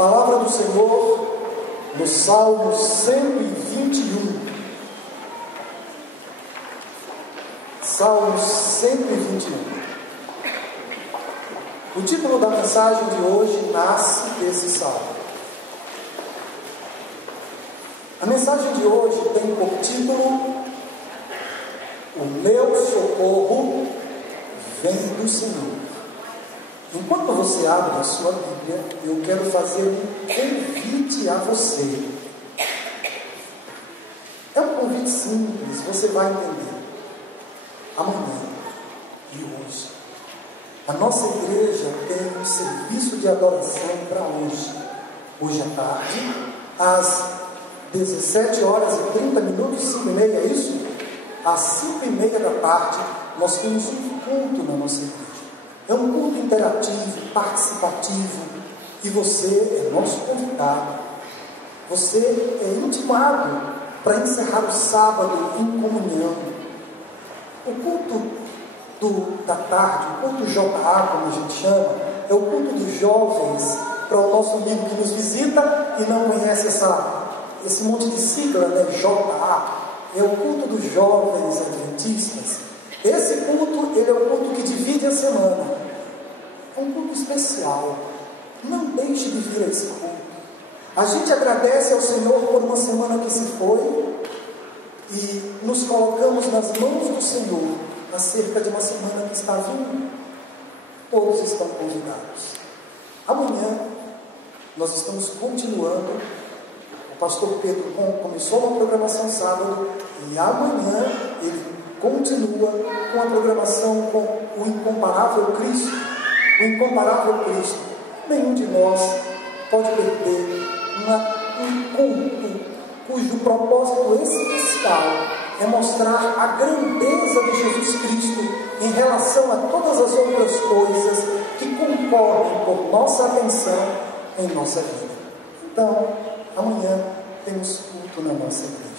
Palavra do Senhor no Salmo 121. Salmo 121. O título da mensagem de hoje nasce desse salmo. A mensagem de hoje tem por título: O meu socorro vem do Senhor. Enquanto você abre a sua Bíblia, eu quero fazer um convite a você. É um convite simples, você vai entender. Amanhã e hoje, a nossa igreja tem um serviço de adoração para hoje. Hoje à tarde, às 17 horas e 30 minutos, 5h30, é isso? Às 5h30 da tarde, nós temos um culto na nossa igreja. É um culto interativo, participativo, e você é nosso convidado. Você é intimado para encerrar o sábado em comunhão. O culto da tarde, o culto JA, como a gente chama, é o culto dos jovens, para o nosso amigo que nos visita e não conhece esse monte de sigla, né? JA, é o culto dos jovens adventistas. Esse culto, ele é o culto que divide a semana. É um culto especial. Não deixe de vir a esse culto. A gente agradece ao Senhor por uma semana que se foi e nos colocamos nas mãos do Senhor acerca de uma semana que está vindo. Todos estão convidados. Amanhã nós estamos continuando. O pastor Pedro começou uma programação sábado e amanhã ele continua com a programação com o incomparável Cristo. O incomparável Cristo. Nenhum de nós pode perder um culto cujo propósito especial é mostrar a grandeza de Jesus Cristo em relação a todas as outras coisas que concorrem por nossa atenção em nossa vida. Então, amanhã temos culto na nossa igreja.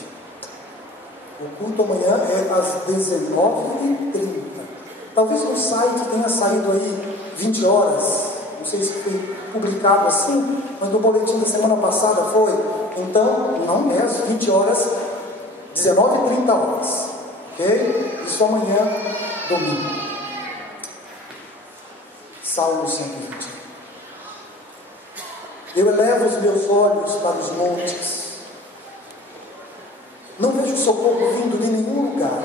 O culto amanhã é às 19h30. Talvez no site tenha saído aí 20 horas. Não sei se foi publicado assim, mas no boletim da semana passada foi. Então, não é às 20 horas, 19h30 horas. Ok? Isso amanhã, domingo. Salmo 121. Eu elevo os meus olhos para os montes. Não vejo socorro vindo de nenhum lugar.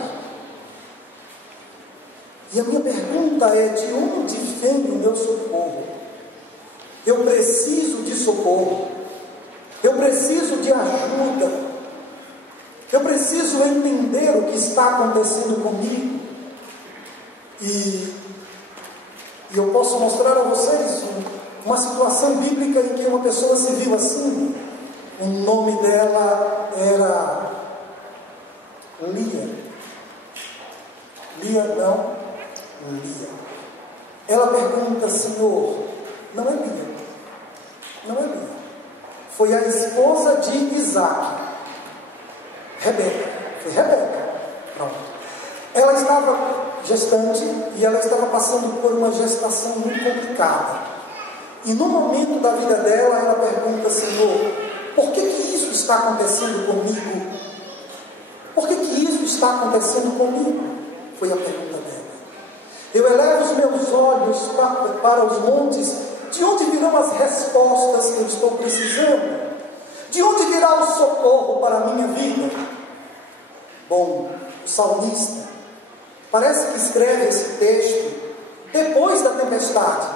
E a minha pergunta é: de onde vem o meu socorro? Eu preciso de socorro. Eu preciso de ajuda. Eu preciso entender o que está acontecendo comigo. E eu posso mostrar a vocês uma situação bíblica em que uma pessoa se viu assim. O nome dela era Lia. Lia não. Lia. Ela pergunta: Senhor, não é Lia. Não é Lia. Foi a esposa de Isaac, Rebeca. Foi Rebeca. Pronto. Ela estava gestante e ela estava passando por uma gestação muito complicada. E no momento da vida dela, ela pergunta: Senhor, por que isso está acontecendo comigo? Por que isso está acontecendo comigo? Foi a pergunta dela. Eu elevo os meus olhos para os montes. De onde virão as respostas que eu estou precisando? De onde virá o socorro para a minha vida? Bom, o salmista parece que escreve esse texto depois da tempestade,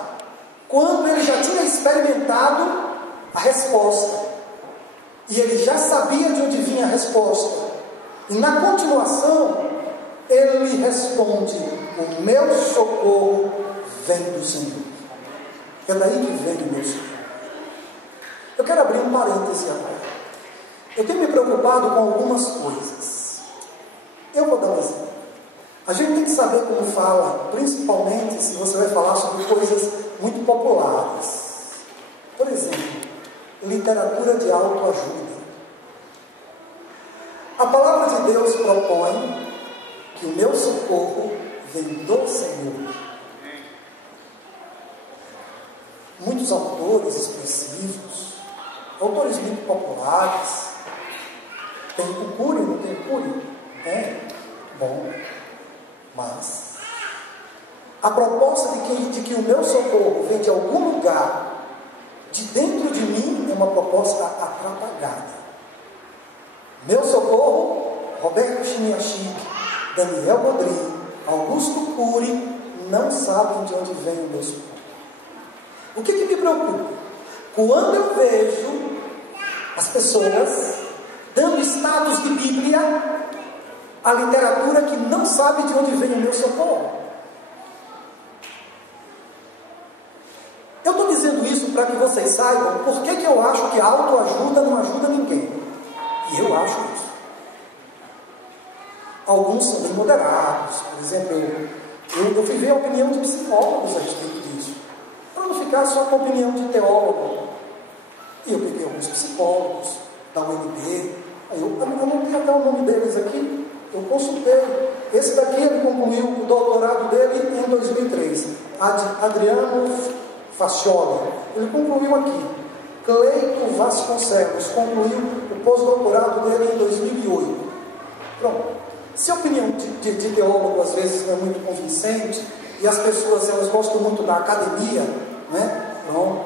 quando ele já tinha experimentado a resposta. E ele já sabia de onde vinha a resposta. E na continuação, ele responde: o meu socorro vem do Senhor. É daí que vem o meu socorro. Eu quero abrir um parêntese agora. Eu tenho me preocupado com algumas coisas. Eu vou dar um exemplo. A gente tem que saber como fala, principalmente se você vai falar sobre coisas muito populares. Por exemplo, literatura de autoajuda. A palavra de Deus propõe que o meu socorro vem do Senhor. Muitos autores expressivos autores muito populares. Tem o Cury, não tem o Cury? É, bom, mas a proposta de que o meu socorro vem de algum lugar, de dentro de mim, é uma proposta atrapalhada. Meu socorro, Roberto Chiniachik, Daniel Godry, Augusto Cury, não sabem de onde vem o meu socorro. O que me preocupa? Quando eu vejo as pessoas dando status de Bíblia à literatura que não sabe de onde vem o meu socorro. Eu estou dizendo isso para que vocês saibam por que eu acho que a autoajuda não ajuda ninguém. E eu acho isso. Alguns são bem moderados. Por exemplo, eu fui ver a opinião de psicólogos a respeito disso, para não ficar só com a opinião de teólogo. E eu peguei alguns psicólogos da UNB. Eu não tenho até o nome deles aqui. Eu consultei. Esse daqui ele concluiu o doutorado dele em 2003. Adriano Fascioli. Ele concluiu aqui. Cleito Vasconcelos concluiu o pós-doutorado dele em 2008. Pronto. Se a opinião de teólogo às vezes não é muito convincente, e as pessoas elas gostam muito da academia, né? Pronto.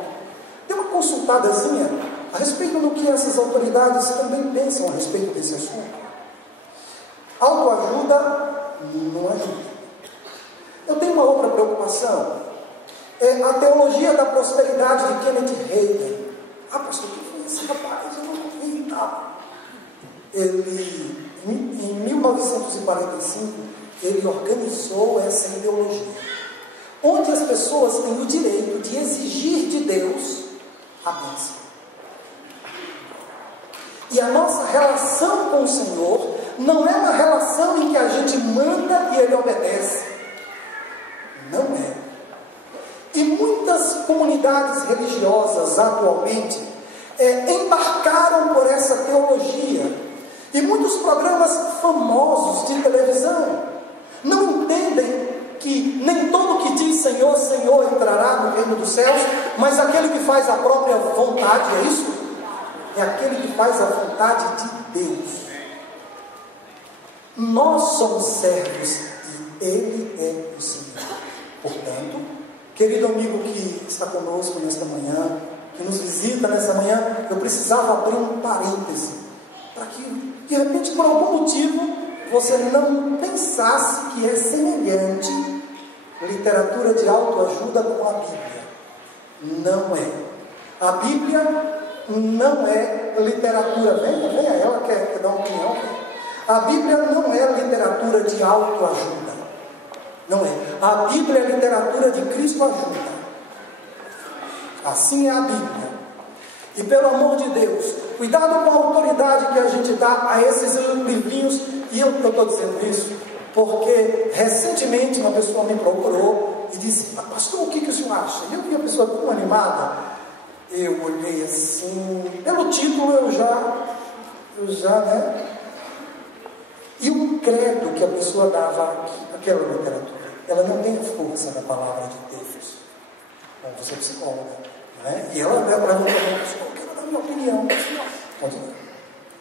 Dê uma consultadazinha a respeito do que essas autoridades também pensam a respeito desse assunto. Autoajuda não ajuda. Eu tenho uma outra preocupação. É a teologia da prosperidade de Kenneth Hagin. Pastor, o que foi esse rapaz? Eu não vi nada. Ele, em 1945, ele organizou essa ideologia, onde as pessoas têm o direito de exigir de Deus a bênção. E a nossa relação com o Senhor não é uma relação em que a gente manda e Ele obedece. Não é. E muitas comunidades religiosas atualmente embarcaram por essa teologia. E muitos programas famosos de televisão não entendem que nem todo que diz Senhor, Senhor entrará no reino dos céus, mas aquele que faz a própria vontade, é isso? É aquele que faz a vontade de Deus. Nós somos servos e Ele é o Senhor. Portanto, querido amigo que está conosco nesta manhã, que nos visita nessa manhã, eu precisava abrir um parêntese, para que, de repente, por algum motivo, você não pensasse que é semelhante literatura de autoajuda com a Bíblia. Não é. A Bíblia não é literatura. Venha, ela quer dar uma opinião. A Bíblia não é literatura de autoajuda. Não é. A Bíblia é literatura de Cristo ajuda. Assim é a Bíblia. E pelo amor de Deus, cuidado com a autoridade que a gente dá a esses livrinhos. E eu estou dizendo isso porque recentemente uma pessoa me procurou e disse: pastor, o que o senhor acha? E eu vi a pessoa tão animada. Eu olhei assim, pelo título eu já, né? E o credo que a pessoa dava àquela literatura, ela não tem a força da palavra de Deus. Bom, você é psicóloga, né? E ela levantou a pessoa: eu quero dar minha opinião. Pode ir.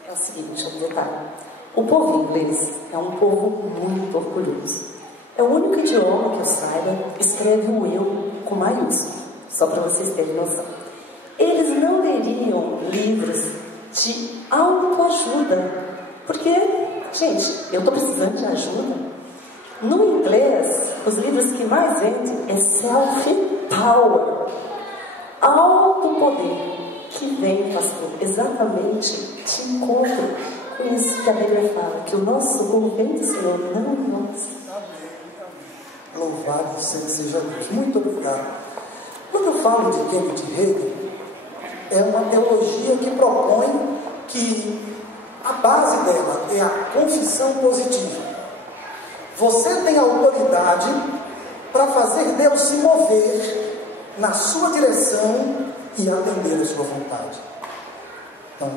É o seguinte, um detalhe. O povo inglês é um povo muito orgulhoso. É o único idioma que eu saiba escreve o eu com maiúsculo, só para vocês terem noção. Eles não leriam livros de autoajuda, porque, gente, eu estou precisando de ajuda. No inglês, os livros que mais vendem é self-power, alto poder, que vem, pastor, exatamente de encontro com isso que a Bíblia fala, que o nosso socorro vem do Senhor, não nós. Amém. Louvado seja Deus. Muito obrigado. Quando eu falo de Kenneth Hagin, é uma teologia que propõe que a base dela é a confissão positiva. Você tem autoridade para fazer Deus se mover na sua direção e atender a sua vontade. Então,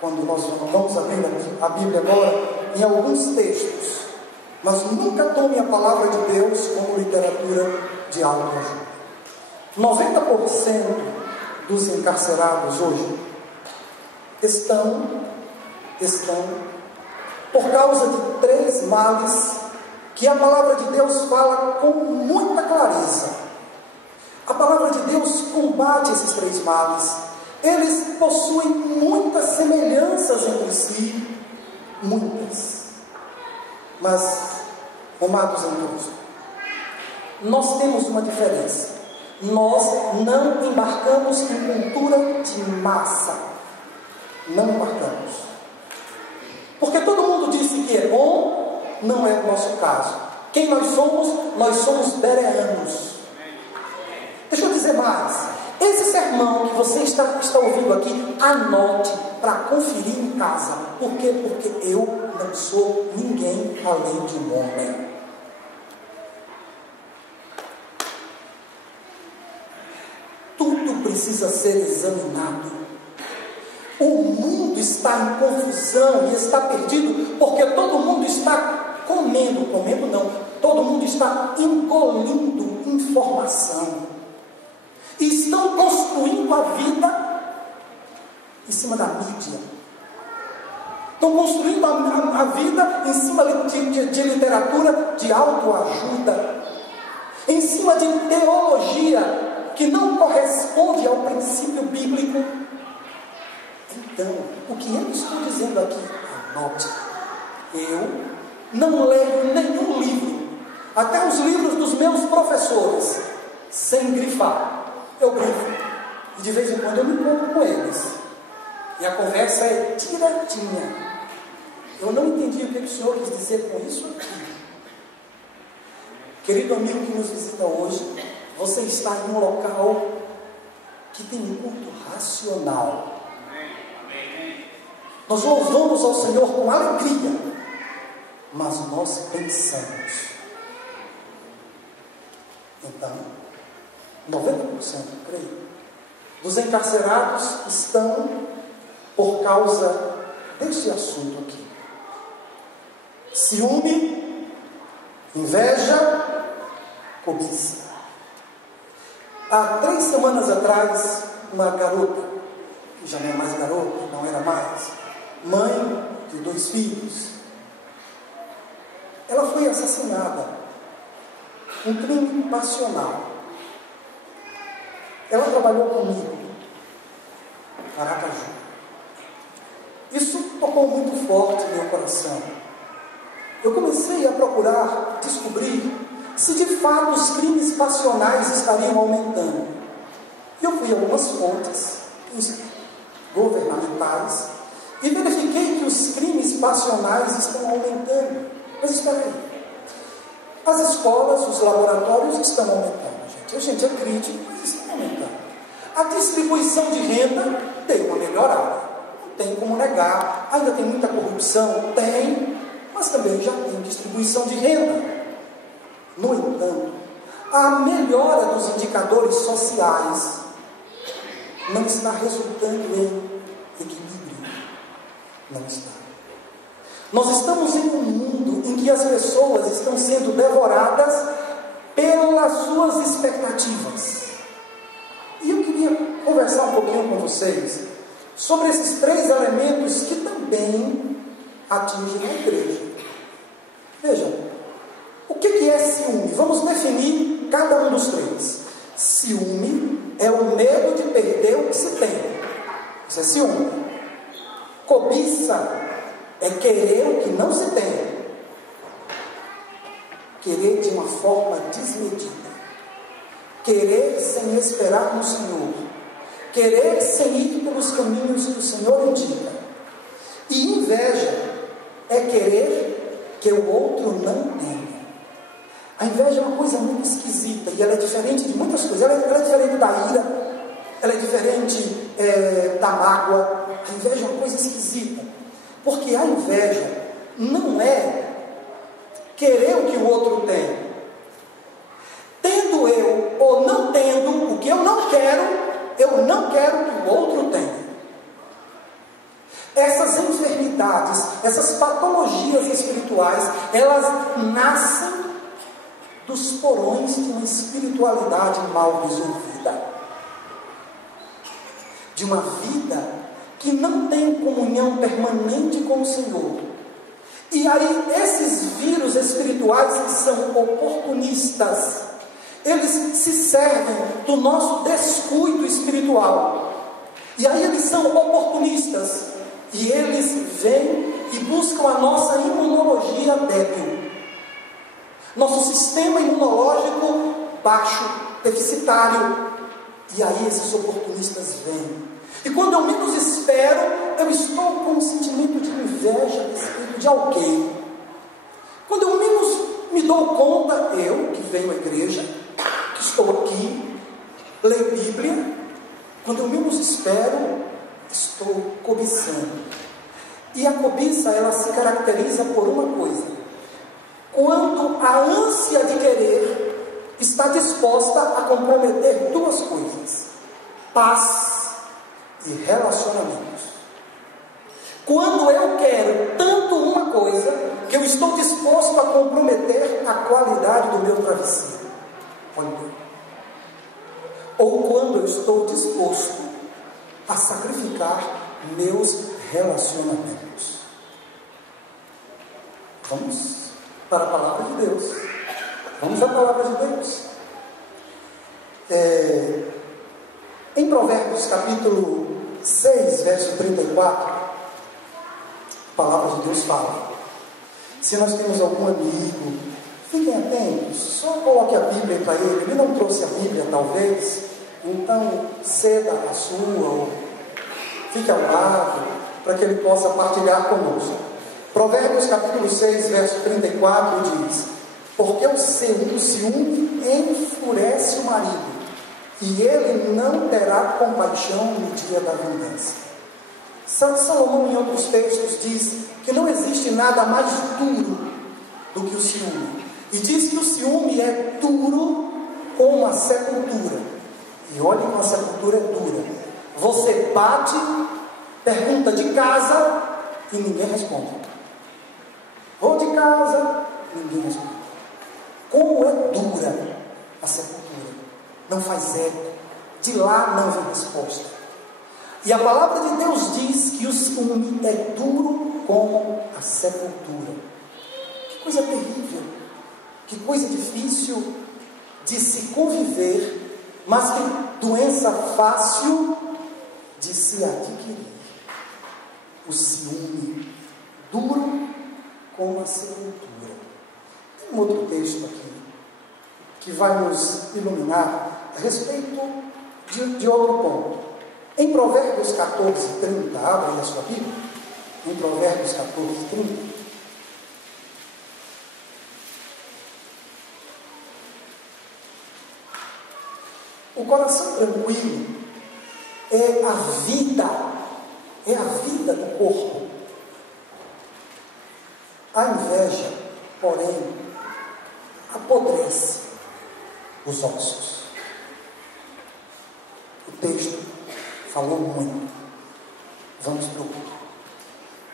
quando nós vamos abrir a Bíblia agora, em alguns textos, mas nunca tome a palavra de Deus como literatura de autoajuda. 90% dos encarcerados hoje estão por causa de 3 males que a palavra de Deus fala com muita clareza. A palavra de Deus combate esses 3 males. Eles possuem muitas semelhanças entre si, muitas. Mas, amados em Cristo, nós temos uma diferença. Nós não embarcamos em cultura de massa. Não embarcamos. Porque todo mundo disse que é bom, não é o nosso caso. Quem nós somos? Nós somos bereanos. Deixa eu dizer mais. Esse sermão que você está ouvindo aqui, anote para conferir em casa. Por quê? Porque eu não sou ninguém além de um homem. Tudo precisa ser examinado. O mundo está em confusão e está perdido, porque todo mundo está comendo não, todo mundo está engolindo informação. E estão construindo a vida em cima da mídia. Estão construindo a vida em cima de literatura de autoajuda, em cima de teologia que não corresponde ao princípio bíblico. Então, o que eu estou dizendo aqui, anote, eu não leio nenhum livro, até os livros dos meus professores, sem grifar. Eu grifo, e de vez em quando eu me encontro com eles, e a conversa é direitinha. Eu não entendi o que o Senhor quis dizer com isso aqui. Querido amigo que nos visita hoje, você está em um local que tem um culto racional. Nós louvamos ao Senhor com alegria, mas nós pensamos. Então, 90%, creio, dos encarcerados estão por causa deste assunto aqui: ciúme, inveja, cobiça. Há 3 semanas atrás, uma garota, que já não é mais garota, não era mais, mãe de 2 filhos, ela foi assassinada. Um crime passional. Ela trabalhou comigo, Aracaju. Isso tocou muito forte no meu coração. Eu comecei a procurar descobrir se de fato os crimes passionais estariam aumentando. E eu fui a algumas fontes governamentais e verifiquei que os crimes passionais estão aumentando. Mas espera aí. As escolas, os laboratórios estão aumentando, gente. A gente é crítico, mas estão aumentando. A distribuição de renda tem uma melhorada. Não tem como negar. Ainda tem muita corrupção? Tem. Mas também já tem distribuição de renda. No entanto, a melhora dos indicadores sociais não está resultando em equilíbrio. Não está. Nós estamos em um mundo em que as pessoas estão sendo devoradas pelas suas expectativas. E eu queria conversar um pouquinho com vocês sobre esses 3 elementos que também atingem a igreja. Vejam, o que é ciúme? Vamos definir cada um dos 3. Ciúme é o medo de perder o que se tem. Isso é ciúme. Cobiça é querer o que não se tem. Querer de uma forma desmedida. Querer sem esperar no Senhor. Querer sem ir pelos caminhos que o Senhor indica. E inveja é querer que o outro não tenha. A inveja é uma coisa muito esquisita e ela é diferente de muitas coisas. Ela é diferente da ira, ela é diferente da mágoa. A inveja é uma coisa esquisita. Porque a inveja não é querer o que o outro tem. Tendo eu ou não tendo o que eu não quero que o outro tenha. Essas enfermidades, essas patologias espirituais, elas nascem dos porões de uma espiritualidade mal resolvida. de uma vida que não tem comunhão permanente com o Senhor. E aí esses vírus espirituais, eles são oportunistas. Eles se servem do nosso descuido espiritual. E aí eles são oportunistas. E eles vêm e buscam a nossa imunologia débil. Nosso sistema imunológico baixo, deficitário. E aí esses oportunistas vêm. E quando eu menos espero, eu estou com um sentimento de inveja a respeito de alguém. Quando eu menos me dou conta, eu que venho à igreja, que estou aqui, leio Bíblia, quando eu menos espero, estou cobiçando. E a cobiça, ela se caracteriza por uma coisa: quando a ânsia de querer está disposta a comprometer duas coisas: paz e relacionamentos. Quando eu quero tanto uma coisa que eu estou disposto a comprometer a qualidade do meu travesseiro, ou quando eu estou disposto a sacrificar meus relacionamentos. Vamos para a palavra de Deus. Vamos à palavra de Deus. Em Provérbios capítulo 6, verso 34, a palavra de Deus fala: se nós temos algum amigo, fiquem atentos, só coloque a Bíblia para ele. Ele não trouxe a Bíblia, talvez, então ceda a sua, ou fique ao lado, para que ele possa partilhar conosco. Provérbios capítulo 6, verso 34 diz: porque o ciúme enfurece o marido, e ele não terá compaixão no dia da vingança. Salomão, em outros textos, diz que não existe nada mais duro do que o ciúme. E diz que o ciúme é duro como a sepultura. E olha como a sepultura é dura. Você bate, pergunta de casa e ninguém responde. Vou de casa, ninguém responde. Como é dura a sepultura. Não faz eco, de lá não vem resposta. E a palavra de Deus diz que o ciúme é duro como a sepultura. Que coisa terrível, que coisa difícil de se conviver, mas que doença fácil de se adquirir. O ciúme, duro como a sepultura. Tem um outro texto aqui que vai nos iluminar a respeito de outro ponto. Em Provérbios 14, 30, abre a sua Bíblia. Em Provérbios 14, 30. O coração tranquilo é a vida do corpo. A inveja, porém, apodrece os ossos. O texto falou muito. Vamos para o culto.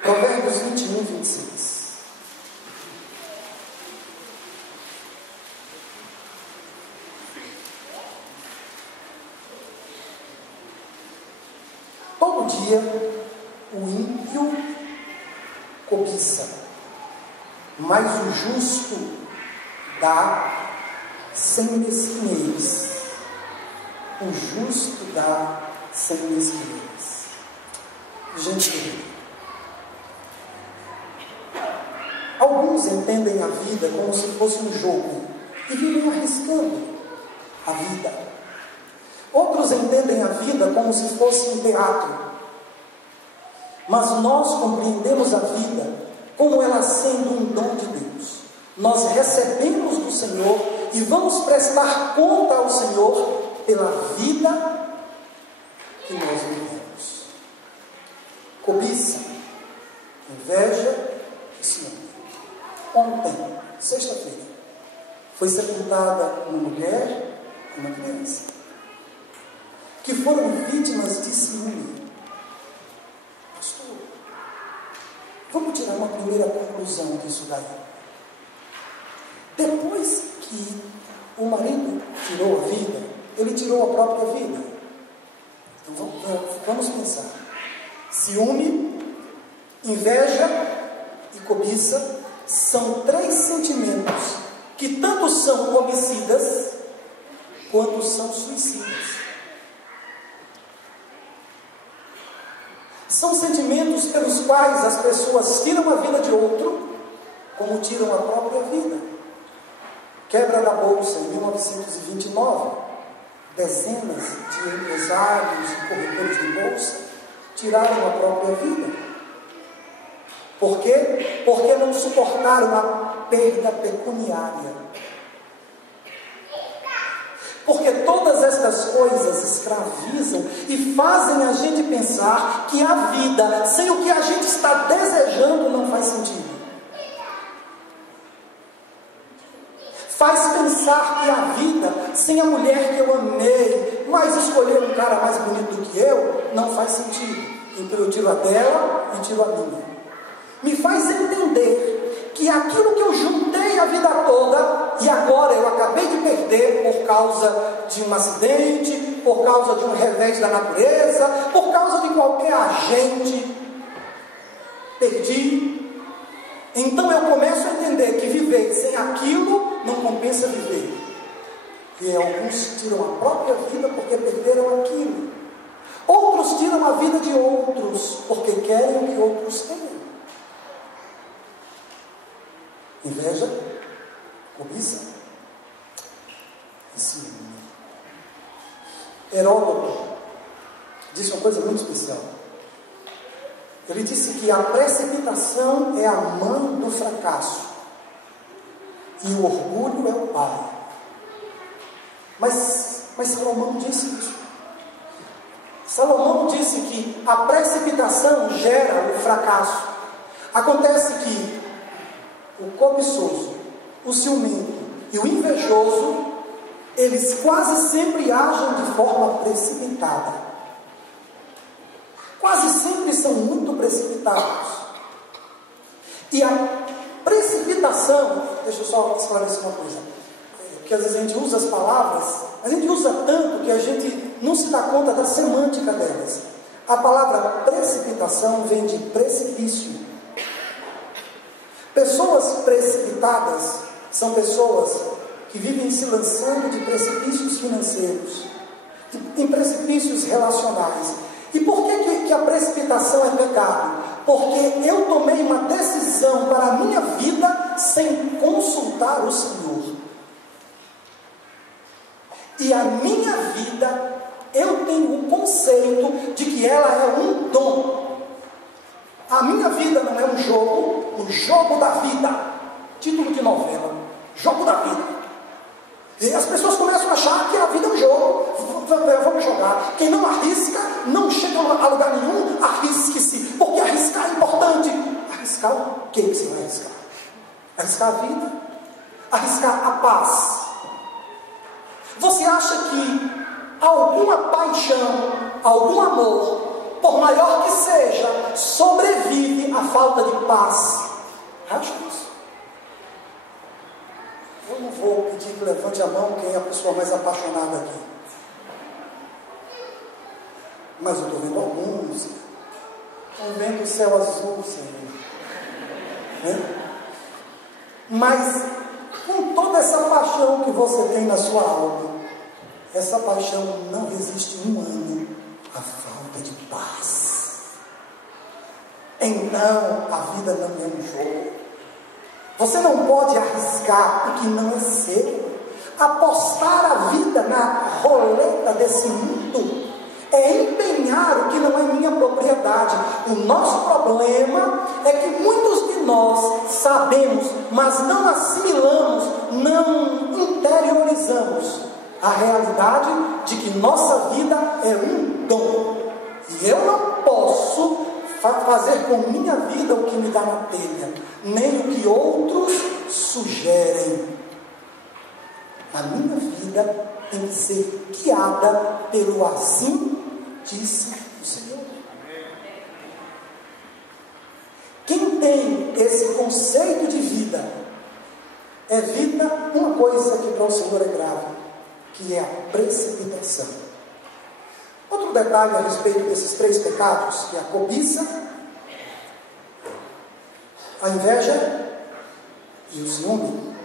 Provérbios 21, 26. Todo dia o ímpio cobiça, mas o justo dá sem mesquinhez. O justo dá sem mesquinhez. Gente, alguns entendem a vida como se fosse um jogo e vivem arriscando a vida. Outros entendem a vida como se fosse um teatro. Mas nós compreendemos a vida como ela sendo um dom de Deus. Nós recebemos do Senhor e vamos prestar conta ao Senhor pela vida que nós vivemos. Cobiça, inveja e ciúme. Ontem, sexta-feira, foi sepultada uma mulher e uma criança que foram vítimas de ciúme. Pastor, vamos tirar uma primeira conclusão disso daí. Depois que o marido tirou a vida, ele tirou a própria vida. Então vamos pensar. Ciúme, inveja e cobiça são 3 sentimentos que tanto são homicidas quanto são suicidas. São sentimentos pelos quais as pessoas tiram a vida de outro, como tiram a própria vida. Quebra da bolsa em 1929, dezenas de empresários e corretores de bolsa tiraram a própria vida. Por quê? Porque não suportaram a perda pecuniária. Porque todas estas coisas escravizam e fazem a gente pensar que a vida, sem o que a gente está desejando, não faz sentido. Faz pensar que a vida, sem a mulher que eu amei, mas escolher um cara mais bonito do que eu, não faz sentido. Então eu tiro a dela e tiro a minha. Me faz entender que aquilo que eu juntei a vida toda, e agora eu acabei de perder por causa de um acidente, por causa de um revés da natureza, por causa de qualquer agente, perdi. Então eu começo a entender que viver sem aquilo não compensa viver. E alguns tiram a própria vida porque perderam aquilo. Outros tiram a vida de outros porque querem o que outros têm. Inveja, cobiça e ciúme. Heródoto disse uma coisa muito especial. Ele disse que a precipitação é a mãe do fracasso e o orgulho é o pai. Mas Salomão disse isso. Salomão disse que a precipitação gera o fracasso. Acontece que o cobiçoso, o ciumento e o invejoso, eles quase sempre agem de forma precipitada. Quase sempre são muito precipitados. E a precipitação, deixa eu só esclarecer uma coisa, porque às vezes a gente usa as palavras, a gente usa tanto que a gente não se dá conta da semântica delas. A palavra precipitação vem de precipício. Pessoas precipitadas são pessoas que vivem se lançando de precipícios financeiros, em precipícios relacionais. E por que a precipitação é pecado? Porque eu tomei uma decisão para a minha vida sem consultar o Senhor. E a minha vida, eu tenho o conceito de que ela é um dom. A minha vida não é um jogo, o jogo da vida. Título de novela, jogo da vida. E as pessoas começam a achar que a vida é um jogo. Vamos jogar. Quem não arrisca, não chega a lugar nenhum. Arrisque-se, porque arriscar é importante. Arriscar o que você vai arriscar? Arriscar a vida? Arriscar a paz? Você acha que alguma paixão, algum amor, por maior que seja, sobrevive à falta de paz? Acho isso. Eu não vou pedir que levante a mão quem é a pessoa mais apaixonada aqui. Mas eu estou vendo alguns. Estou vendo o céu azul, Senhor. Mas com toda essa paixão que você tem na sua alma, essa paixão não resiste um ano à falta de paz. Então a vida não é um jogo. Você não pode arriscar o que não é seu. Apostar a vida na roleta desse mundo é empenhar o que não é minha propriedade. O nosso problema é que muitos de nós sabemos, mas não assimilamos, não interiorizamos a realidade de que nossa vida é um dom. E eu não posso fazer com minha vida o que me dá na telha, nem o que outros sugerem. A minha vida tem que ser guiada pelo assim disse o Senhor. Quem tem esse conceito de vida, evita uma coisa que para o Senhor é grave, que é a precipitação. Outro detalhe a respeito desses 3 pecados, que é a cobiça, a inveja e o ciúme,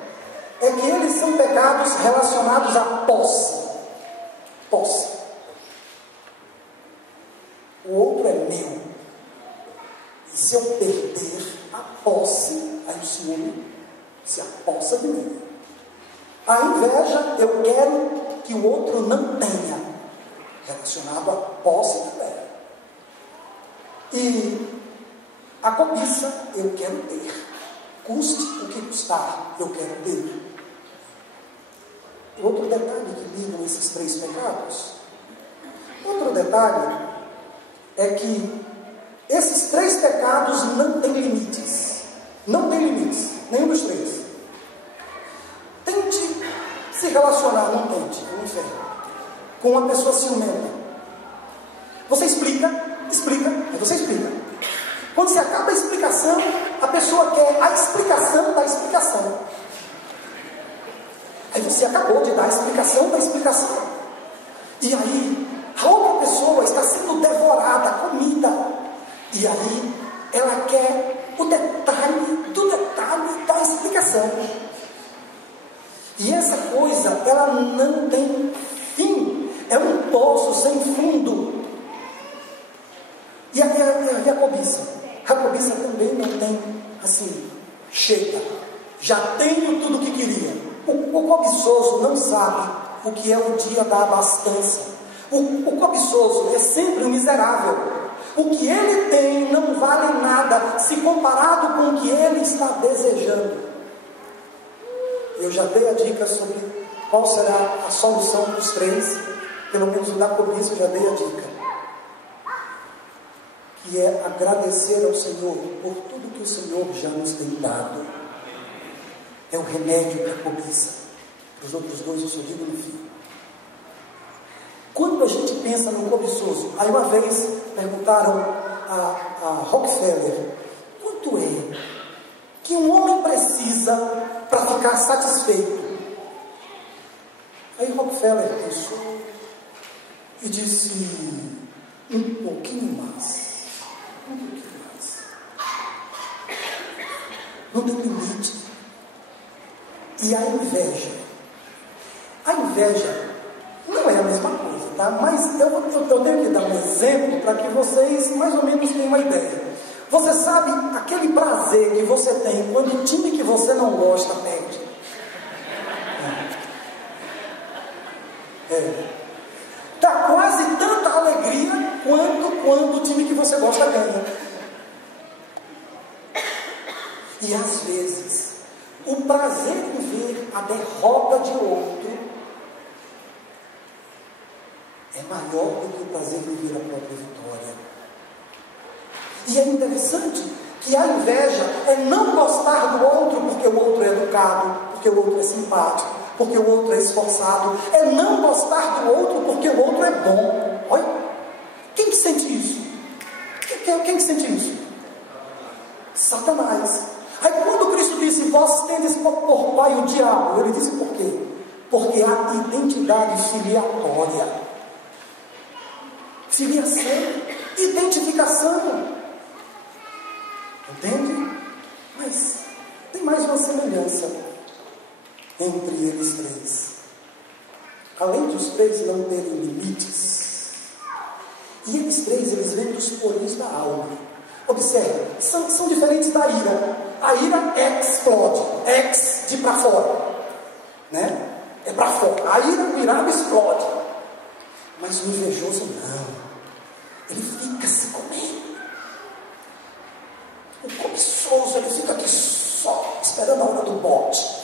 é que eles são pecados relacionados à posse. Posse. O outro é meu. E se eu perder a posse, aí o ciúme se apossa de mim. A inveja, eu quero que o outro não tenha, relacionado à posse também. E a cobiça, eu quero ter. Custe o que custar, eu quero ter. Outro detalhe que ligam esses 3 pecados. Outro detalhe é que esses 3 pecados não têm limites. Não tem limites, nenhum dos 3. Tente se relacionar, não tente, é um inferno, com uma pessoa ciumenta. Você explica, aí você explica. Quando se acaba a explicação, a pessoa quer a explicação da explicação. Aí você acabou de dar a explicação da explicação. E aí, a outra pessoa está sendo devorada, comida. E aí, ela quer o detalhe do detalhe da explicação. E essa coisa, ela não tem fim. É um poço sem fundo. E a cobiça? A cobiça também não tem, assim, chega. Já tenho tudo o que queria. O cobiçoso não sabe o que é o dia da abastança. O cobiçoso é sempre um miserável. O que ele tem não vale nada se comparado com o que ele está desejando. Eu já dei a dica sobre qual será a solução dos 3, pelo menos da cobiça eu já dei a dica, que é agradecer ao Senhor por tudo que o Senhor já nos tem dado. É o remédio para a cobiça. Para os outros 2 eu só digo no fim. Quando a gente pensa no cobiçoso, aí uma vez perguntaram a Rockefeller, quanto é que um homem precisa para ficar satisfeito? Aí Rockefeller pensou e disse, um pouquinho mais. Não tem limite. E a inveja? A inveja não é a mesma coisa, tá? Mas eu tenho que dar um exemplo para que vocês mais ou menos tenham uma ideia. Você sabe aquele prazer que você tem quando o time que você não gosta perde? Dá quase tanta alegria quanto quando o time que você gosta ganha. E às vezes, o prazer em ver a derrota de outro é maior do que o prazer em ver a própria vitória. E é interessante que a inveja é não gostar do outro porque o outro é educado, porque o outro é simpático, porque o outro é esforçado. É não gostar do outro porque o outro é bom. Olha, quem que sente isso? Quem que sente isso? Satanás. Aí quando Cristo disse, vós tendes por pai o diabo, ele disse por quê? Porque há identidade filiatória. Filiação, identificação. Entende? Mas tem mais uma semelhança entre eles 3. Além dos 3 não terem limites, e eles 3, eles vêm dos poris da alma. Observe, são diferentes da ira. A ira explode, de para fora, né? É para fora. A ira, o irado explode. Mas o invejoso não. Ele fica se comendo. O cobiçoso, ele fica aqui só, esperando a hora do bote.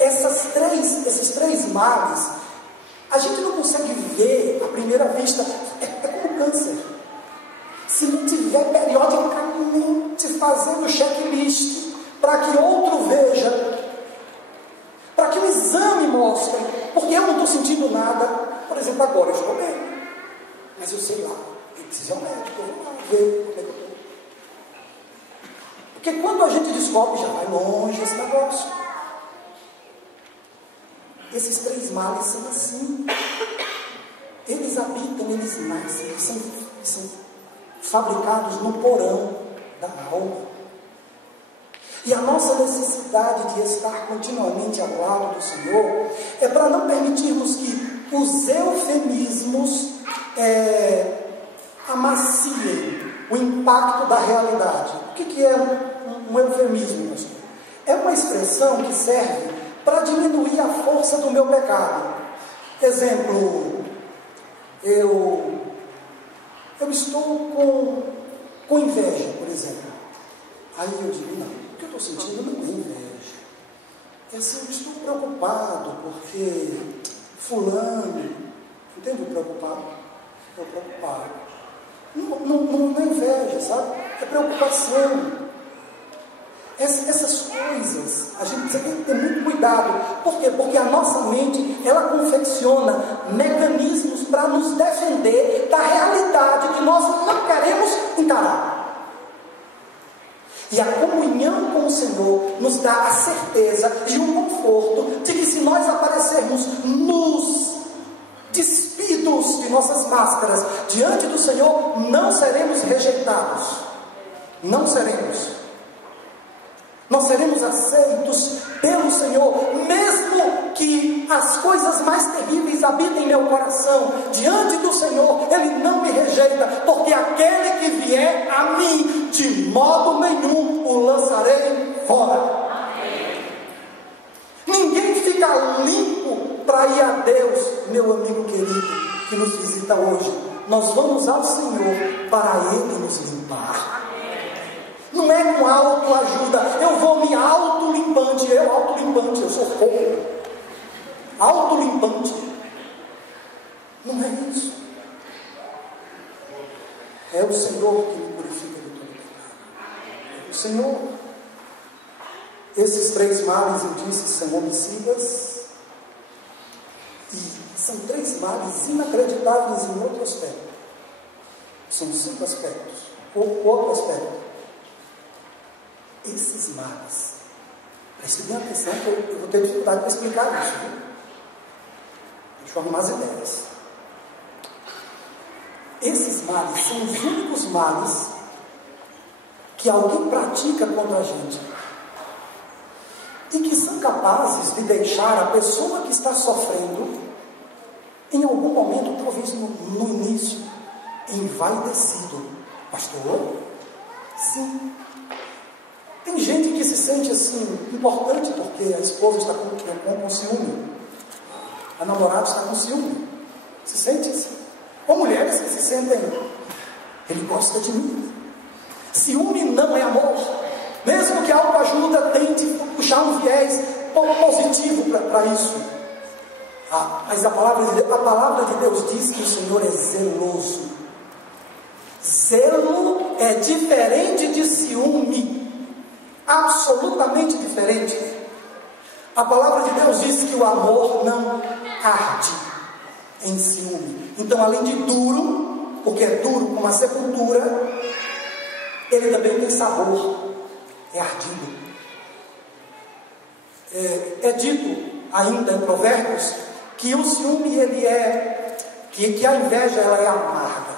Esses três males, a gente não consegue ver à primeira vista. É como câncer. Se não tiver periodicamente fazendo checklist, para que outro veja, para que o exame mostre, porque eu não estou sentindo nada. Por exemplo, agora eu estou bem, mas eu sei lá, eu preciso ir ao médico, eu vou lá ver como é que eu estou. Porque quando a gente descobre, já vai longe esse negócio. Esses 3 males são assim. eles habitam, eles nascem, eles são fabricados no porão da alma. E a nossa necessidade de estar continuamente ao lado do Senhor é para não permitirmos que os eufemismos amaciem o impacto da realidade. O que é um eufemismo, pastor? É uma expressão que serve para diminuir a força do meu pecado. Exemplo, eu estou com inveja, por exemplo. Aí eu digo, não, o que eu estou sentindo não é inveja. É assim, eu estou preocupado porque fulano, entende o preocupado? Estou preocupado. Não é inveja, sabe? É preocupação. Essas coisas, a gente precisa ter muito cuidado. Por quê? Porque a nossa mente, ela confecciona mecanismos para nos defender da realidade que nós não queremos encarar. E a comunhão com o Senhor nos dá a certeza e o conforto de que se nós aparecermos nus, despidos de nossas máscaras, diante do Senhor, não seremos rejeitados. Não seremos. Nós seremos aceitos pelo Senhor, mesmo que as coisas mais terríveis habitem em meu coração. Diante do Senhor, Ele não me rejeita, porque aquele que vier a mim, de modo nenhum o lançarei fora. Amém. Ninguém fica limpo para ir a Deus, meu amigo querido, que nos visita hoje. Nós vamos ao Senhor para Ele nos limpar. Não é com autoajuda, eu vou me autolimpante, eu sou fogo. Autolimpante. Não é isso. É o Senhor que me purifica de todo pecado. O Senhor. Esses 3 males, eu disse, são homicidas. E são 3 males inacreditáveis em outro aspecto. São 5 aspectos. Outro aspecto. Esses males, preste bem atenção, que eu vou ter dificuldade para explicar isso, viu? Deixa eu arrumar as ideias. Esses males são os únicos males que alguém pratica contra a gente e que são capazes de deixar a pessoa que está sofrendo, em algum momento, talvez no início, envaidecido. Pastor? Sim. Tem gente que se sente assim, importante, porque a esposa está com ciúme, a namorada está com ciúme, se sente assim. Ou mulheres que se sentem, ele gosta de mim. Ciúme não é amor, mesmo que a autoajuda tente puxar um viés positivo para isso. Mas a palavra de Deus diz que o Senhor é zeloso. Zelo é diferente de ciúme. Absolutamente diferente. A palavra de Deus diz que o amor não arde em ciúme. Então, além de duro, porque é duro como a sepultura, ele também tem sabor, é ardido. É dito ainda em Provérbios que o ciúme ele que a inveja ela é amarga.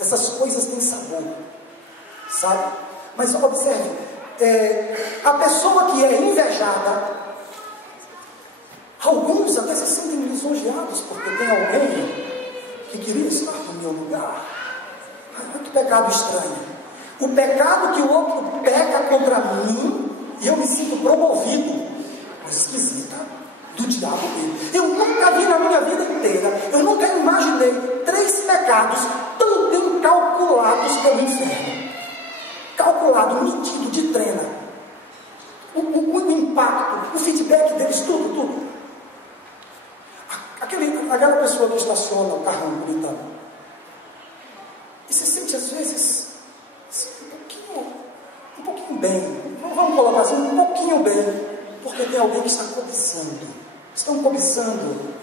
Essas coisas têm sabor, sabe? Mas observe. A pessoa que é invejada, alguns até se sentem lisonjeados porque tem alguém que queria estar no meu lugar. Que pecado estranho. O pecado que o outro peca contra mim e eu me sinto promovido. Coisa esquisita do diabo dele. Eu nunca vi na minha vida inteira, eu nunca imaginei 3 pecados tão bem calculados pelo inferno. Calculado, medido, de trena. O impacto, o feedback deles, tudo. Aquela pessoa que estaciona o carrão bonitão e se sente às vezes assim, um pouquinho bem, vamos colocar assim, um pouquinho bem, porque tem alguém que está cobiçando. Estão cobiçando.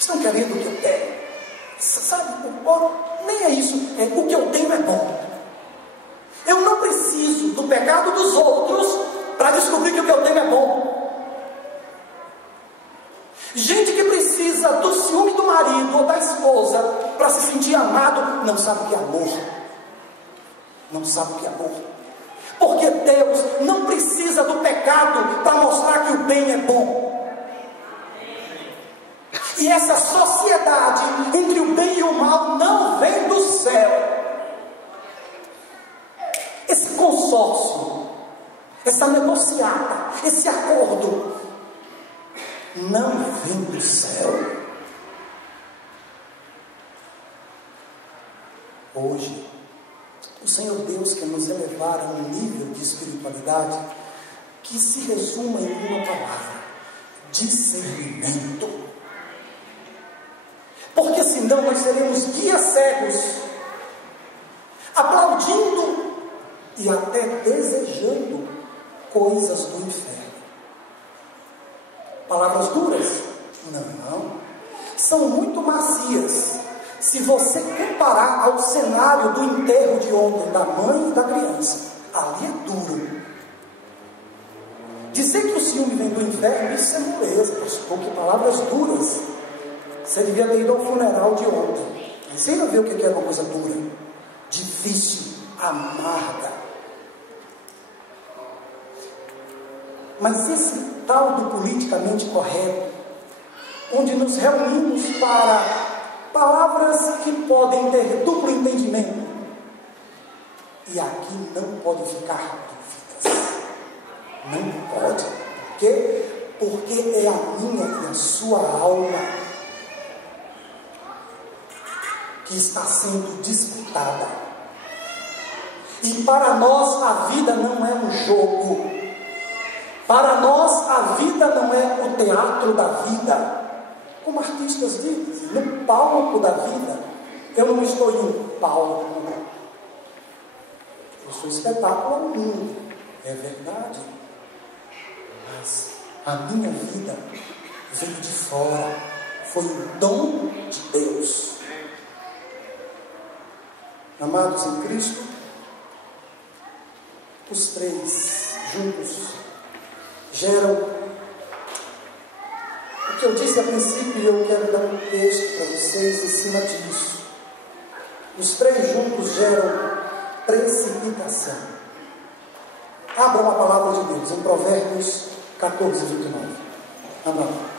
Estão querendo o que eu tenho. Sabe, nem é isso, o que eu tenho é bom. Eu não preciso do pecado dos outros para descobrir que o que eu tenho é bom. Gente que precisa marido ou da esposa para se sentir amado, não sabe o que é amor. Não sabe o que é amor. Porque Deus não precisa do pecado para mostrar que o bem é bom. E essa sociedade entre o bem e o mal não vem do céu. Esse consórcio, essa negociata, esse acordo, não vem do céu. Hoje, o Senhor Deus quer nos elevar a um nível de espiritualidade que se resuma em uma palavra: discernimento. Porque senão nós seremos guias cegos, aplaudindo e até desejando coisas do inferno. Palavras duras? Não. São muito macias. Se você comparar ao cenário do enterro de ontem, da mãe e da criança, ali é duro. Dizer que o ciúme vem do inferno, isso é moleza, pastor, que palavras duras. Você devia ter ido ao funeral de ontem. Você ia ver o que é uma coisa dura, difícil, amarga. Mas esse tal do politicamente correto, onde nos reunimos para palavras que podem ter duplo entendimento, e aqui não pode ficar dúvidas. Não pode. Por quê? Porque é a minha e a sua alma que está sendo disputada. E para nós a vida não é um jogo. Para nós a vida não é o teatro da vida. Como artistas dizem, no palco da vida. Eu não estou em um palco. Eu sou espetáculo ao mundo. É verdade. Mas a minha vida veio de fora. Foi um dom de Deus. Amados em Cristo, os três juntos geram o que eu disse a princípio, e eu quero dar um texto para vocês em cima disso. Os três juntos geram precipitação. Abra uma palavra de Deus em Provérbios 14, 29. Amém.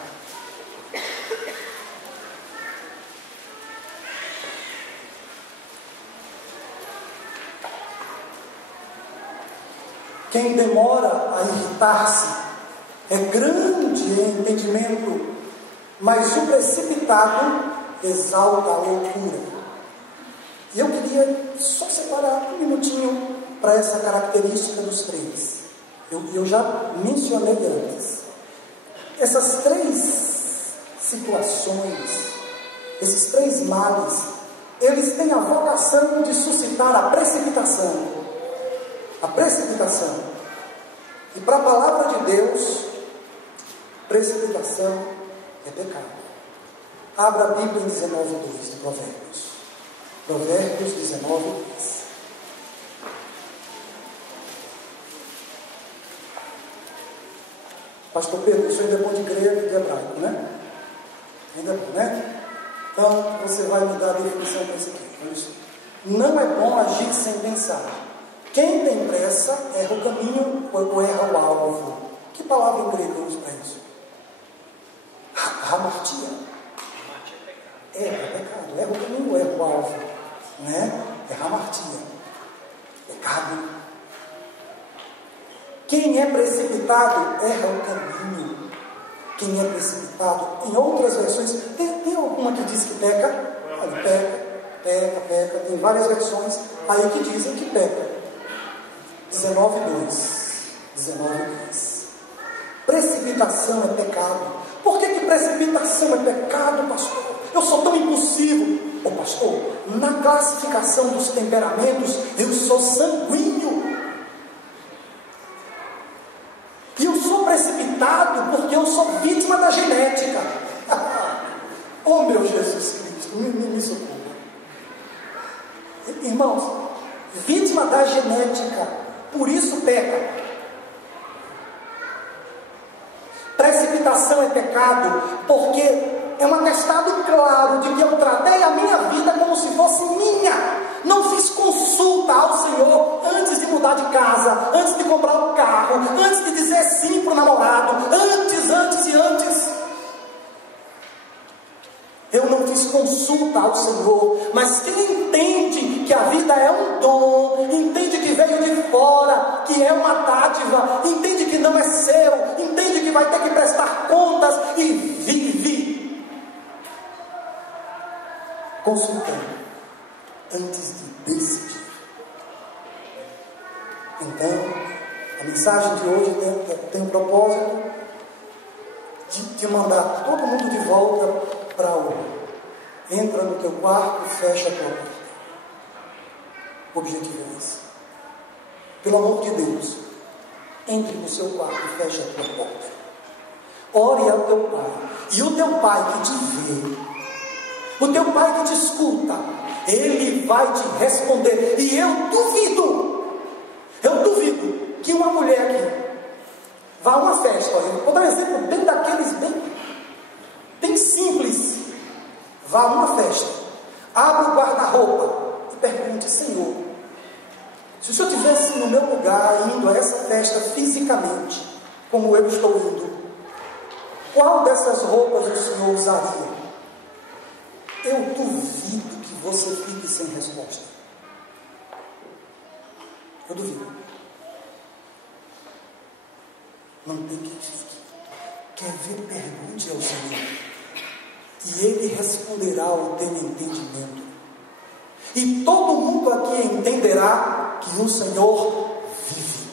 Quem demora a irritar-se é grande em entendimento, mas o precipitado exalta a loucura. E eu queria só separar um minutinho para essa característica dos três. Eu já mencionei antes. Essas três situações, esses três males, eles têm a vocação de suscitar a precipitação. A precipitação. E para a palavra de Deus, precipitação é pecado. Abra a Bíblia em 19:2 de Provérbios. Provérbios 19:2. Pastor Pedro, isso ainda é bom de grego e de hebraico, né? Ainda é bom, né? Então, você vai me dar a definição para isso aqui. Não é bom agir sem pensar. Quem tem pressa erra o caminho ou erra o alvo. Que palavra em grego usa para isso? Hamartia. É pecado. Erra o caminho ou erra o alvo. Né? É hamartia. Pecado. Quem é precipitado erra o caminho. Quem é precipitado, em outras versões, tem alguma que diz que peca? Aí peca. Tem várias versões aí que dizem que peca. 19:2. Precipitação é pecado. Por que precipitação é pecado, pastor? Eu sou tão impulsivo. Ô pastor, na classificação dos temperamentos, eu sou sanguíneo. E eu sou precipitado porque eu sou vítima da genética. Oh meu Jesus Cristo, me socorra. Irmãos, vítima da genética. Por isso peca. Precipitação é pecado, porque é um atestado claro de que eu tratei a minha vida como se fosse minha. Não fiz consulta ao Senhor antes de mudar de casa, antes de comprar um carro, antes de dizer sim para o namorado, antes. Eu não fiz consulta ao Senhor, mas quem entende que a vida é um dom, entende que veio de fora, que é uma dádiva, entende que não é seu, entende que vai ter que prestar contas e vive consultando antes de decidir. Então, a mensagem de hoje tem o propósito de mandar todo mundo de volta para o entra no teu quarto e fecha a tua porta. O objetivo é esse. Pelo amor de Deus, entre no seu quarto e feche a tua porta. Ore ao teu pai. E o teu pai que te vê, o teu pai que te escuta, ele vai te responder. E eu duvido que uma mulher aqui vá a uma festa. Eu vou dar um exemplo bem daqueles, bem simples. Vá a uma festa, abra o guarda-roupa e pergunte: Senhor, se o Senhor estivesse no meu lugar, indo a essa festa fisicamente, como eu estou indo, qual dessas roupas o Senhor usaria? Eu duvido que você fique sem resposta. Eu duvido. Não tem que fique. Quer ver? Pergunte ao Senhor. E Ele responderá ao teu entendimento. E todo mundo aqui entenderá que o Senhor vive.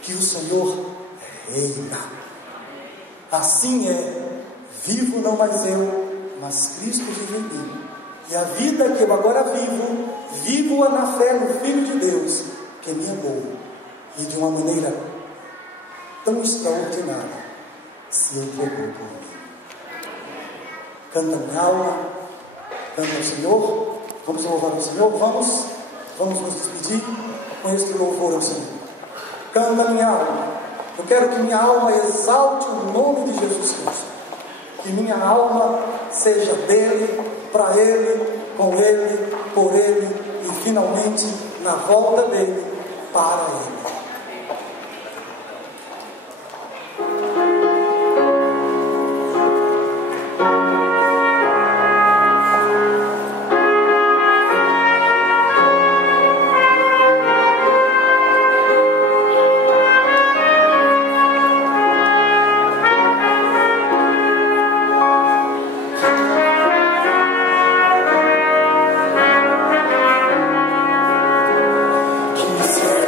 Que o Senhor reina. Assim é. Vivo não mais eu, mas Cristo vive em mim. E a vida que eu agora vivo-a na fé no Filho de Deus, que me amou. E de uma maneira tão extraordinária se entregou por mim. Canta minha alma, canta ao Senhor. Vamos louvar ao Senhor, vamos nos despedir com este louvor ao Senhor. Canta minha alma. Eu quero que minha alma exalte o nome de Jesus Cristo. Que minha alma seja dele, para ele, com ele, por ele e finalmente na volta dele, para ele. Que céu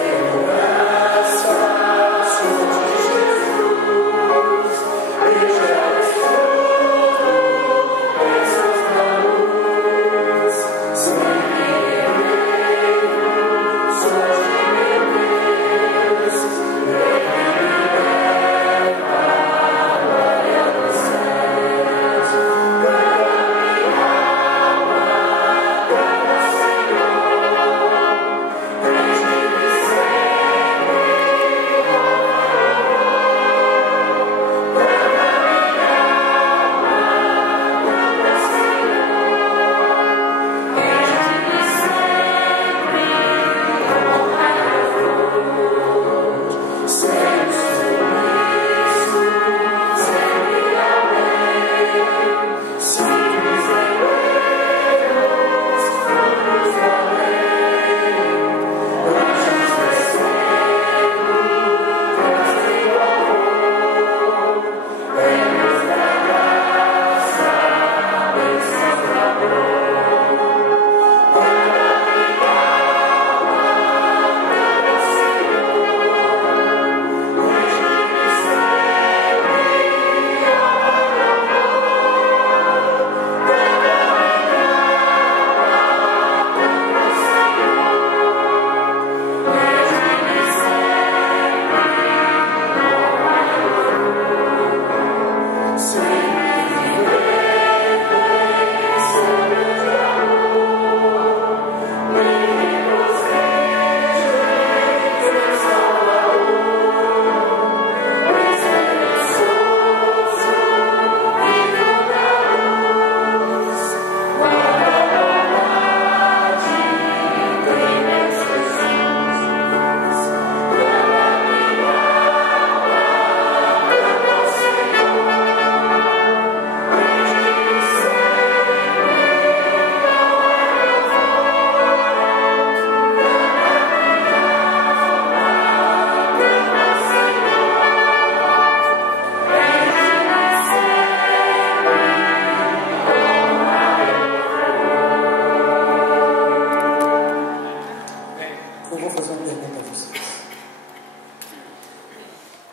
pergunta a vocês.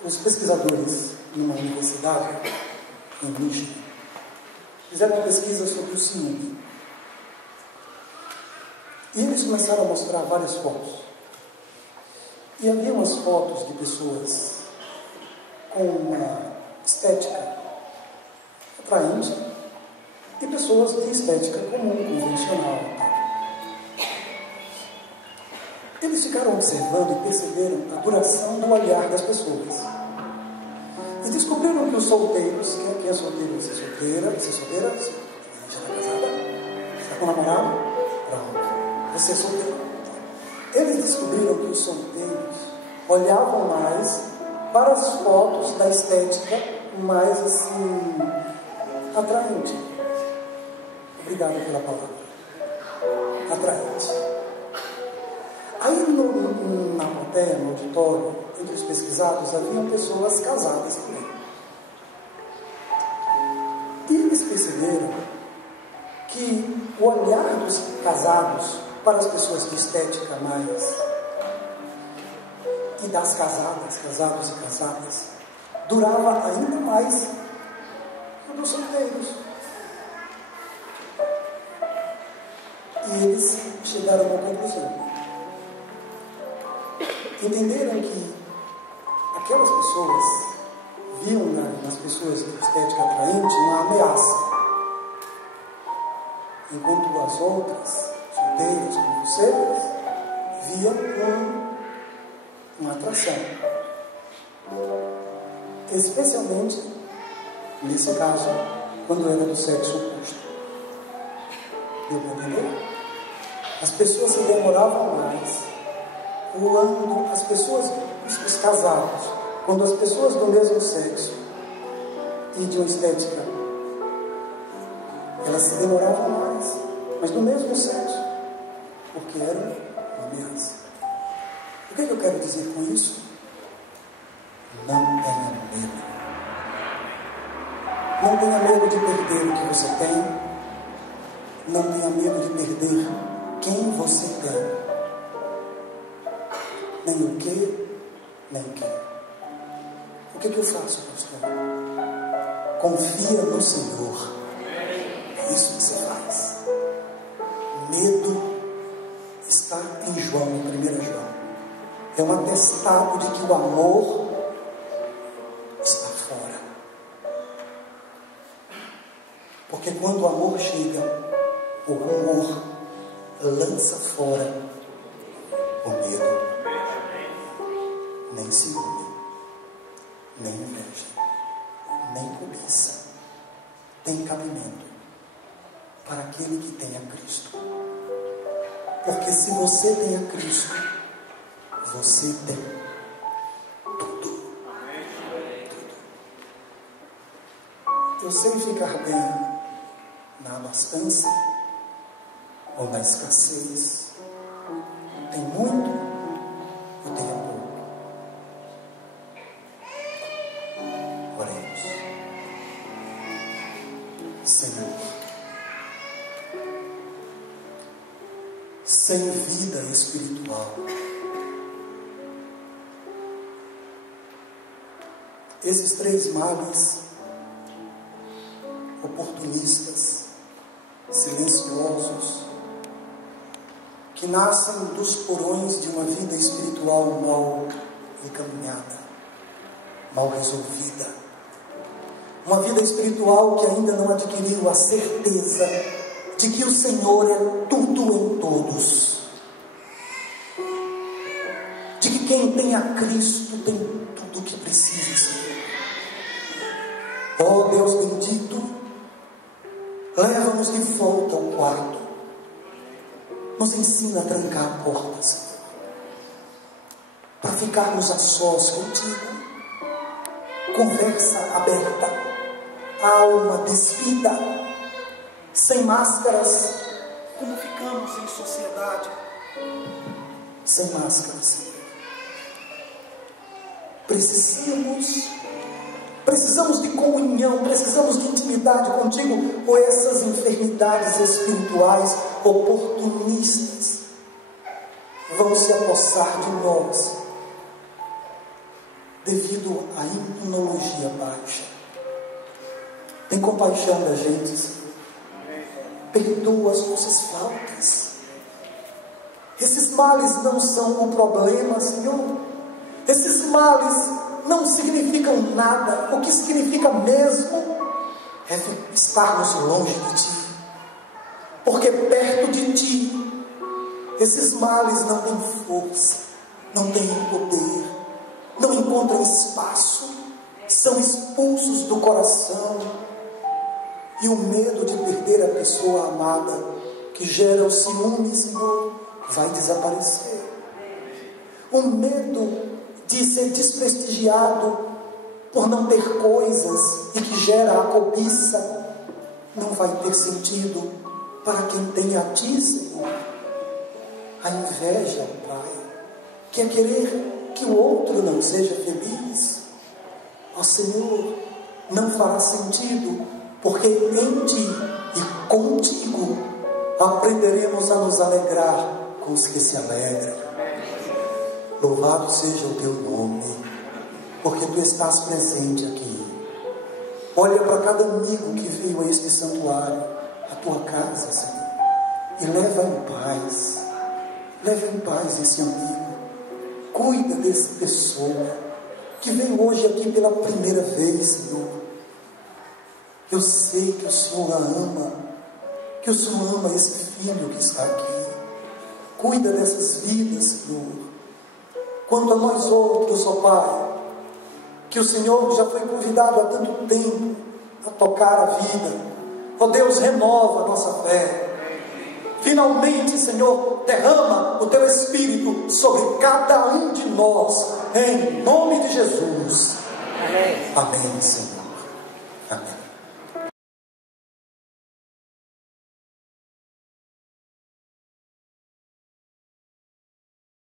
Os pesquisadores numa universidade em Michigan fizeram uma pesquisa sobre o ciúme. E eles começaram a mostrar várias fotos. E havia umas fotos de pessoas com uma estética atraente e pessoas de estética comum, convencional. Eles ficaram observando e perceberam a duração do olhar das pessoas. E descobriram que os solteiros, quem é solteiro, você é solteira, você é solteira, você já está casada, está com namorado, pronto, você é solteiro. Eles descobriram que os solteiros olhavam mais para as fotos da estética mais assim, atraente. Obrigado pela palavra. Atraente. Aí na plateia, no auditório, entre os pesquisados, haviam pessoas casadas também. E eles perceberam que o olhar dos casados para as pessoas de estética mais, e das casadas, casados e casadas, durava ainda mais que o dos solteiros. E eles chegaram a uma conclusão. Entenderam que aquelas pessoas viam nas pessoas de estética atraente uma ameaça, enquanto as outras, solteiras como vocês, viam uma atração. Especialmente, nesse caso, quando era do sexo oposto. Deu para entender? As pessoas se demoravam mais quando as pessoas, os casados, quando as pessoas do mesmo sexo e de uma estética, elas se demoravam mais, mas do mesmo sexo, porque era uma ameaça. O que eu quero dizer com isso? Não tenha medo. Não tenha medo de perder o que você tem. Não tenha medo de perder quem você tem. Nem o que, nem o que. O que eu faço, pastor? Confia no Senhor. É isso que você faz. Medo está em João, em 1 João. É um atestado de que o amor está fora. Porque quando o amor chega, o amor lança fora o medo. Nem ciúme, nem inveja, nem cobiça tem cabimento para aquele que tem a Cristo. Porque se você tem a Cristo, você tem tudo. Tudo. Eu sei ficar bem na abastança ou na escassez. Tem muito, eu tenho pouco. Oremos. Senhor, sem vida espiritual, esses três males oportunistas, silenciosos, que nascem dos porões de uma vida espiritual mal encaminhada, mal resolvida, uma vida espiritual que ainda não adquiriu a certeza de que o Senhor é tudo em todos, de que quem tem a Cristo tem tudo o que precisa, Senhor. Ó Deus bendito, leva-nos de volta ao quarto, nos ensina a trancar a porta, Senhor, para ficarmos a sós contigo, conversa aberta, alma despida, sem máscaras, como ficamos em sociedade, sem máscaras, Senhor. Precisamos de comunhão, precisamos de intimidade contigo, ou essas enfermidades espirituais oportunistas vão se apossar de nós devido à imunologia baixa. Tem compaixão da gente, Senhor. Perdoa as nossas faltas. Esses males não são um problema, Senhor. Esses males não significam nada. O que significa mesmo é estarmos longe de Ti. Porque perto de Ti, esses males não têm força, não têm poder, não encontram espaço, são expulsos do coração. E o medo de perder a pessoa amada, que gera o ciúme, Senhor, vai desaparecer. O medo de ser desprestigiado por não ter coisas e que gera a cobiça, não vai ter sentido para quem tem a Ti, Senhor. A inveja, Pai, que é querer que o outro não seja feliz, ó Senhor, não fará sentido, porque em Ti e contigo aprenderemos a nos alegrar com os que se alegram. Louvado seja o Teu nome, porque Tu estás presente aqui. Olha para cada amigo que veio a este santuário, a Tua casa, Senhor, e leva em paz esse amigo. Cuida dessa pessoa que veio hoje aqui pela primeira vez, Senhor. Eu sei que o Senhor a ama, que o Senhor ama esse filho que está aqui. Cuida dessas vidas, Senhor. Quanto a nós outros, ó Pai, que o Senhor já foi convidado há tanto tempo a tocar a vida, ó Deus, renova a nossa fé. Finalmente, Senhor, derrama o Teu Espírito sobre cada um de nós, em nome de Jesus. Amém, Senhor. Amém.